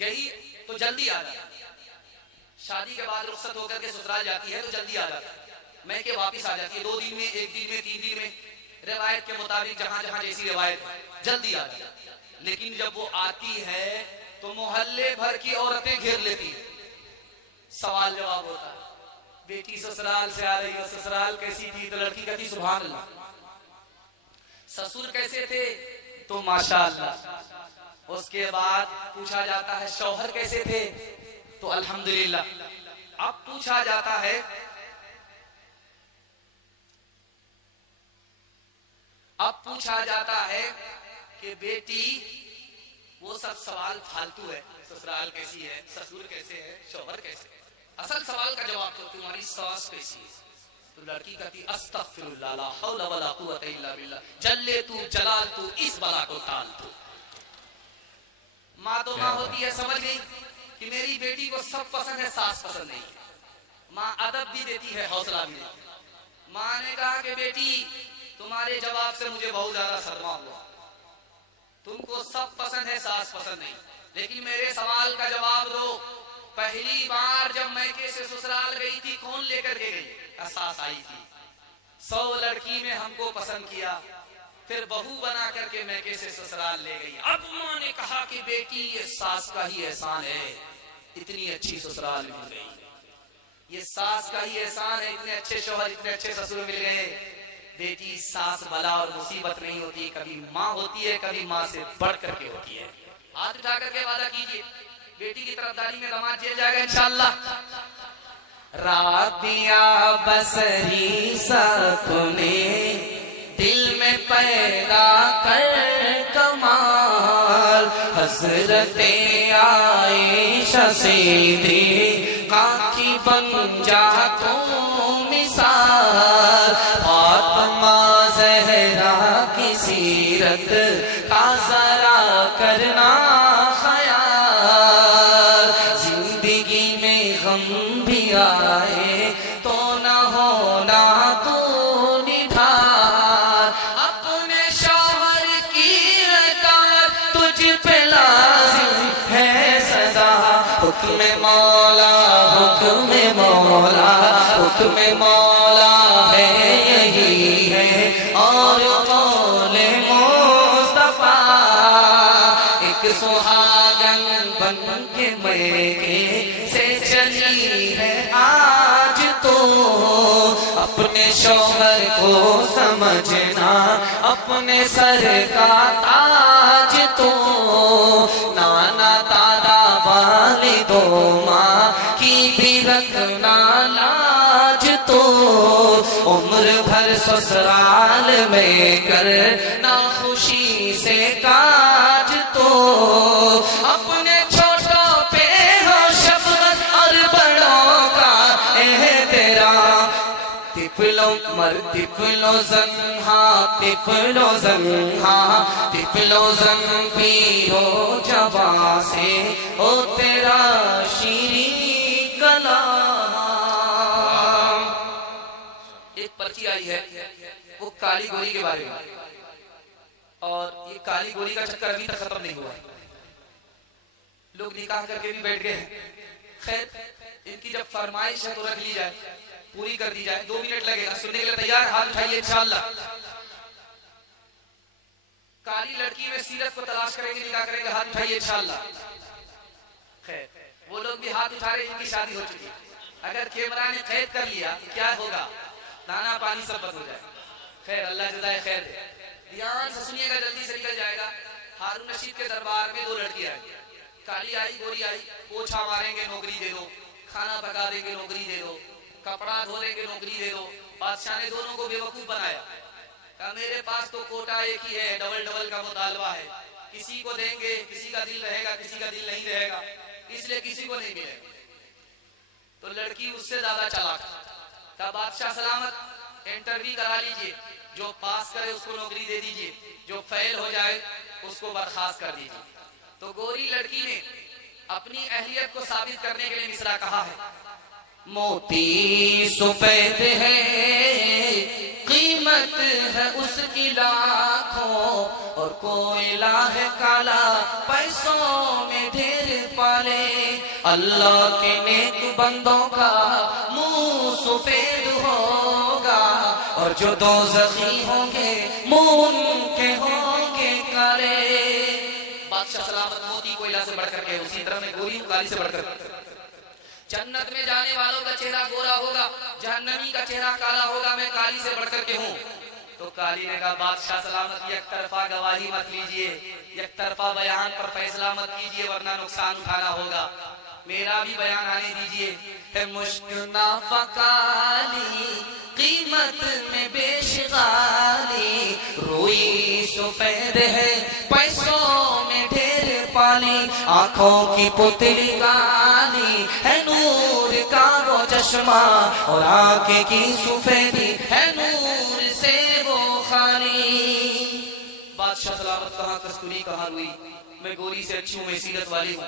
गई तो जल्दी आ जाती, शादी के बाद रुखसत होकर के ससुराल जाती है तो जल्दी आ जाती, मैं के वापिस आ जाती है 2 दिन में, 1 दिन में, 3 दिन में, रिवायत के मुताबिक जहां जहां जैसी रिवायत जल्दी आ जाती। लेकिन जब वो आती है तो मोहल्ले भर की औरतें घेर लेती हैं, सवाल जवाब होता है, बेटी ससुराल से आ रही है, ससुराल कैसी थी? तो लड़की कहती सुभान अल्लाह। ससुर कैसे थे? तो माशाअल्लाह। उसके बाद पूछा जाता है शौहर कैसे थे? तो अल्हम्दुलिल्लाह। अब पूछा जाता है कि बेटी, वो सब सवाल फालतू है, ससुराल कैसी है, ससुर कैसे है, शौहर कैसे है। असल सवाल का जवाब तो तुम्हारी सास कैसी है। तो लड़की कहती अस्तगफिरुल्लाह ला हौला वला कुव्वता इल्ला बिल्लाह, जल्ले तू जलाल तू इस बला को टाल तू। माँ तो माँ होती है, समझ गई कि मेरी बेटी को सब पसंद है, सास पसंद नहीं। माँ अदब भी देती है, हौसला भी देती है। माँ ने कहा कि बेटी तुम्हारे जवाब से मुझे बहुत ज्यादा सदमा हुआ, तुमको सब पसंद है, सास पसंद नहीं, लेकिन मेरे सवाल का जवाब दो। पहली बार जब मैके से ससुराल गई थी कौन लेकर के गई? सास आई थी। 100 लड़की में हमको पसंद किया, फिर बहू बना करके मैके से ससुराल ले गई। अब माँ ने कहा कि बेटी ये सास का ही एहसान है, इतनी अच्छी ससुराल मिल गई, ये सास का ही एहसान है, इतने अच्छे शौहर, इतने अच्छे ससुर मिल गए। बेटी सास बला और मुसीबत नहीं होती, कभी माँ होती है, कभी माँ से बढ़ करके होती है। हाथ उठा करके वादा कीजिए, बेटी की तरफदारी में दामाद दिया जाएगा इंशाअल्लाह। राबिया बसरी सपने दिल में पैदा कर कमाल, हजरते आयशा सिद्दीक़ा की बन जा तू मिसाल, फातिमा ज़हरा की सीरत का जरा करना ख्याल, जिंदगी में गम भी आए तो ना होना तू निधार, अपने शौहर की इताअत तुझ पे लाज़िम है सदा, हुक्म मौला हुक्म मौला हुक्म मौला है यही है, और कौले मुस्तफा एक सुहागन बन के मैके से चली है आज तो, अपने शौहर को समझना अपने सर का ताज तो, नाना दादा वालिदो माँ की भी रखना लाज तो, उम्र भर ससुराल में करना खुशी से काज तो, अपने छोटों पे हो शफ़क़त और बड़ों का एहतराम, तिफलो मर तिफलो ज़न्हा तिफलो ज़न्हा तिफलो ज़न पीरो जवा से ओ तेरा शीरी कलाम। एक पर्ची आई है वो काली गोरी के बारे में, और ये काली गोरी का चक्कर अभी तक खत्म नहीं हुआ। लोग निकाह करके भी बैठ गए। खैर इनकी जब फरमाइश है तो रख ली जाए, पूरी कर दी जाए। 2 मिनट लगेगा, सुनने के लिए तैयार? हाथ उठाइए इंशाअल्लाह। काली लड़की में सीरत को तलाश करेंगे, निकाह करेंगे, हाथ उठाइए इंशाअल्लाह। खैर वो लोग भी हाथ उठा रहे जिनकी शादी हो चुकी है। अगर कैमरा ने कैद कर लिया तो क्या होगा? दाना पानी सब बंद हो जाए। खैर अल्लाह जज़ाए खैर दे। ध्यान से सुनिएगा, जल्दी से निकल जाएगा। हारून रशीद के दरबार में 2 लड़की आई, काली आई गोरी आई। पोछा मारेंगे नौकरी दे दो, खाना पका देंगे नौकरी दे दो, कपड़ा धो लेंगे नौकरी दे दो। बादशाह ने दोनों को बेवकूफ बनाया, कहा मेरे पास तो कोटा एक ही है, डबल डबल का मुतालबा है, किसी को देंगे किसी का दिल रहेगा, किसी का दिल नहीं रहेगा, इसलिए किसी को नहीं मिलेगा। तो लड़की उससे ज्यादा चालाक, कहा बादशाह सलामत इंटरव्यू करा लीजिए, जो पास करे उसको नौकरी दे दीजिए, जो फेल हो जाए उसको बर्खास्त कर दीजिए। तो गोरी लड़की ने अपनी अहलियत को साबित करने के लिए मिसरा कहा है, मोती सफेद है कीमत है उसकी लाखों, और कोयला है काला पैसों में ढेर पाले। अल्लाह के नेक बंदों का मुंह सफेद होगा और जो दोज़खी होंगे मुंह उनके होंगे काले। बादशाह सलामत मोती कोयला से बढ़कर के, उसी तरह मैं गोरी काली से बढ़कर। जन्नत में जाने वालों का चेहरा गोरा होगा, जहन्नमी का चेहरा काला होगा, मैं काली से बढ़कर के हूँ। तो काली ने कहा बादशाह सलामत एक तरफा गवाही मत लीजिए, एक तरफा बयान पर फैसला मत कीजिए वरना नुकसान उठाना होगा, मेरा भी बयान आने दीजिए। है मुश्किनाफा काली कीमत में बेशगाली, रोई सफेद है पैसों में ढेर पाली, आंखों की पुतली काली है नूर का वो चश्मा और आंखें की सफेदी है नूर से वो खाली। बादशाह सलामत कहाँ कस्तूरी कहाँ रुई, मैं गोरी से अच्छी हूँ, मैं सीरत वाली हूँ,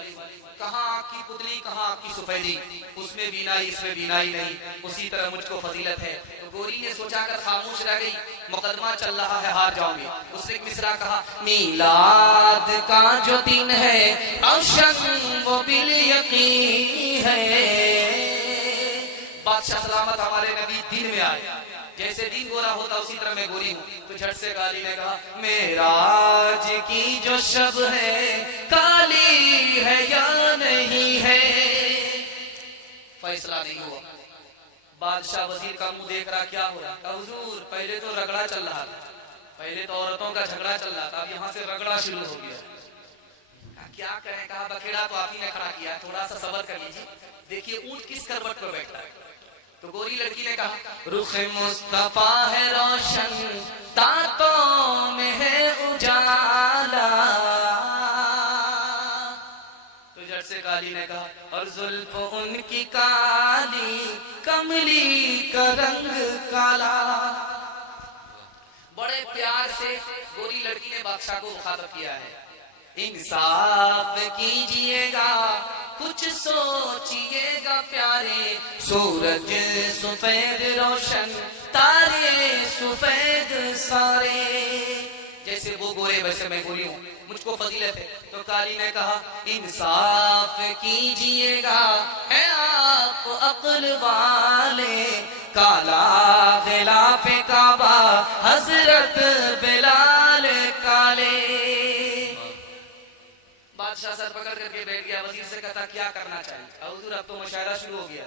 कहाँ आपकी पुतली कहाँ आपकी सफेदी, उसमें बीनाई इसमें बीनाई नहीं, उसी तरह मुझको फजीलत है। तो गोरी ने सोचा कर खामोश रह गई, मुकदमा चल रहा है हार जाऊंगी। उसने एक मिसरा कहा मीलाद का जो दिन है रोशन वो बिल यकीन है। बादशाह सलामत हमारे नबी दिन में आए, जैसे दिन गोरा होता उसी तरह मैं गोरी हूँ। तो झट से काली ने कहा मेराज की जो शब है काली है या नहीं है। फैसला नहीं हुआ। बादशाह वजीर का मुंह देख रहा, क्या हो रहा? हुजूर पहले तो रगड़ा चल रहा था, पहले तो औरतों का झगड़ा चल रहा था, अब यहाँ से रगड़ा शुरू हो गया। क्या करें? कहा बखेड़ा तो आप ही ने खड़ा किया, थोड़ा सा सब्र कर लीजिए, देखिए ऊंट किस करवट पर बैठा है। तो गोरी लड़की ने कहा रुख मुस्तफा है रोशन दांतों में है उजाला। तो झट से काली ने कहा और जुल्फ उनकी काली कमली का रंग काला। बड़े प्यार से गोरी लड़की ने बादशाह को मुखातब किया है, इंसाफ कीजिएगा कुछ सोचिएगा प्यारे, सूरज सफेद रोशन तारे सफेद सारे, जैसे वो गोरे वैसे मैं गोरी हूँ, मुझको फजीलत है। तो काली ने कहा इंसाफ कीजिएगा है आप अक्ल वाले, काला खिलाफ काबा हजरत बिलाल काले। बादशाह सर पकड़ करके बैठ गया, वजीर से कहता क्या करना चाहिए? हुजूर अब तो मुशायरा शुरू हो गया,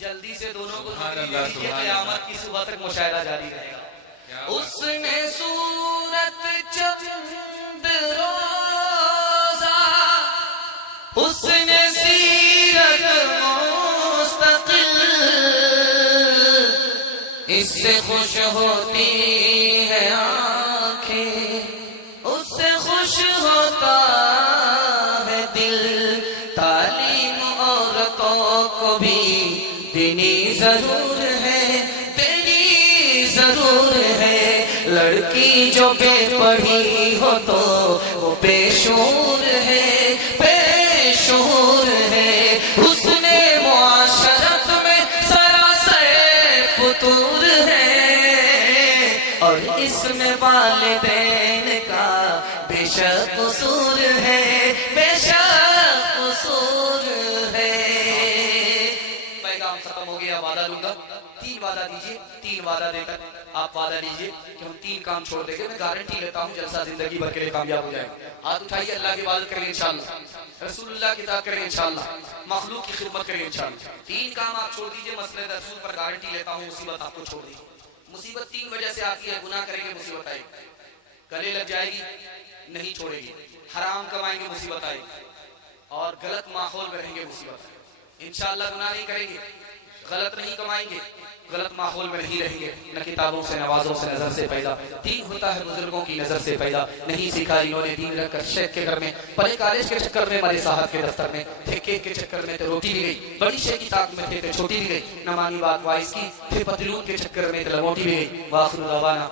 जल्दी से दोनों को क़यामत की सुबह तक मुशायरा जारी रहेगा। उसने सूरत चंद रोजा, उसने सीरत मुस्तकिल, इससे खुश होती है आंखें, उससे खुश होता है दिल। तालीम औरतों को भी देनी जरूर है, देनी जरूर है। लड़की जो बेपढ़ी हो तो वो बेशूर है, बेशूर है। उसने मुआशरत में सरासर फुतूर है और इसमें वालिदैन का बेशक कसूर है, बेशक कसूर है। पैगाम खत्म हो गया, वादा लूंगा, 3 वादा दीजिए, 3 वादा देकर आप वादा लीजिए कि हम 3 काम छोड़ देंगे। मैं गारंटी लेता हूँ जलसा जिंदगी भर के लिए कामयाब हो जाएगा। हाथ उठाइए, अल्लाह की इबादत करेंगे इंशाअल्लाह, रसूलुल्लाह की इताअत करेंगे इंशाअल्लाह, मखलूक की खिदमत करेंगे इंशाअल्लाह। 3 काम आप छोड़ दीजिए, मसले रसूल पर गारंटी लेता हूँ मुसीबत आपको छोड़ दीजिए। मुसीबत 3 वजह से आती है, गुनाह करेंगे मुसीबत आएगी, गले लग जाएगी नहीं छोड़ेगी, हराम कमाएंगे मुसीबत आएगी, और गलत माहौल में रहेंगे मुसीबत आएगी। इंशाअल्लाह गुनाह नहीं करेंगे, गलत नहीं कमाएंगे, गलत माहौल में नहीं रहेंगे, न किताबों से नवाजों से नजर से पैदा। दीन होता है बुजुर्गों की नजर से पैदा, नहीं सीखा इन्होंने दीन रखकर शेख के घर में, पढ़े कॉलेज के चक्कर में, मरे साहब के दफ्तर में, ठेके के चक्कर में तो रोटी भी गई, बड़ी शेख की ताक में थे तो छोटी भी गई, न मानी बात वाइस की, फिर पतलून के चक्कर में तो लंगोटी भी गई। वाखिर दवाना